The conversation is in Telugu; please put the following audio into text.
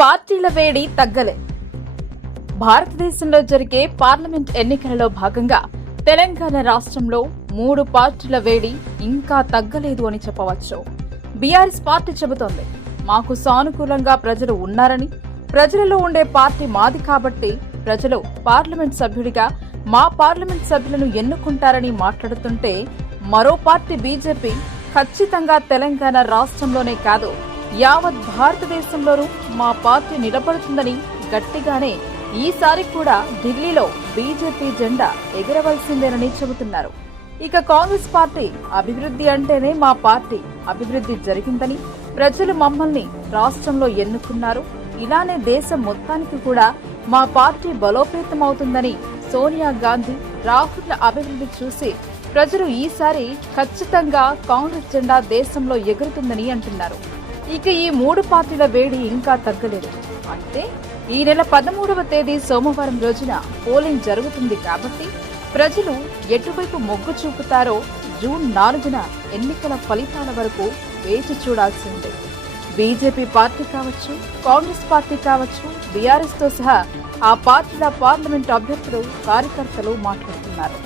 పార్టీల వేడి తగ్గలే. భారతదేశంలో జరిగే పార్లమెంట్ ఎన్నికలలో భాగంగా తెలంగాణ రాష్ట్రంలో 3 పార్టీల వేడి ఇంకా తగ్గలేదు అని చెప్పవచ్చు. బీఆర్ఎస్ పార్టీ చెబుతోంది, మాకు సానుకూలంగా ప్రజలు ఉన్నారని, ప్రజలలో ఉండే పార్టీ మాది కాబట్టి ప్రజలు పార్లమెంట్ సభ్యుడిగా మా పార్లమెంట్ సభ్యులను ఎన్నుకుంటారని మాట్లాడుతుంటే, మరో పార్టీ బీజేపీ ఖచ్చితంగా తెలంగాణ రాష్ట్రంలోనే కాదు యావత్ భారతదేశంలోనూ మా పార్టీ నిలబడుతుందని గట్టిగానే ఈసారి కూడా ఢిల్లీలో బీజేపీ జెండా ఎగరవలసిందేనని చెబుతున్నారు. ఇక కాంగ్రెస్ పార్టీ అభివృద్ధి అంటేనే మా పార్టీ అభివృద్ధి జరిగిందని, ప్రజలు మమ్మల్ని రాష్ట్రంలో ఎన్నుకున్నారు, ఇలానే దేశం మొత్తానికి కూడా మా పార్టీ బలోపేతమవుతుందని సోనియా గాంధీ, రాహుల్ అభివృద్ధి చూసి ప్రజలు ఈసారి ఖచ్చితంగా కాంగ్రెస్ జెండా దేశంలో ఎగురుతుందని అంటున్నారు. ఇక ఈ 3 పార్టీల వేడి ఇంకా తగ్గలేదు. అంటే ఈ నెల 13వ తేదీ సోమవారం రోజున పోలింగ్ జరుగుతుంది కాబట్టి ప్రజలు ఎటువైపు మొగ్గు చూపుతారో జూన్ 4న ఎన్నికల ఫలితాల వరకు వేచి చూడాల్సిందే. బీజేపీ పార్టీ కావచ్చు, కాంగ్రెస్ పార్టీ కావచ్చు, బీఆర్ఎస్ తో సహా ఆ పార్టీల పార్లమెంట్ అభ్యర్థులు, కార్యకర్తలు మాట్లాడుతున్నారు.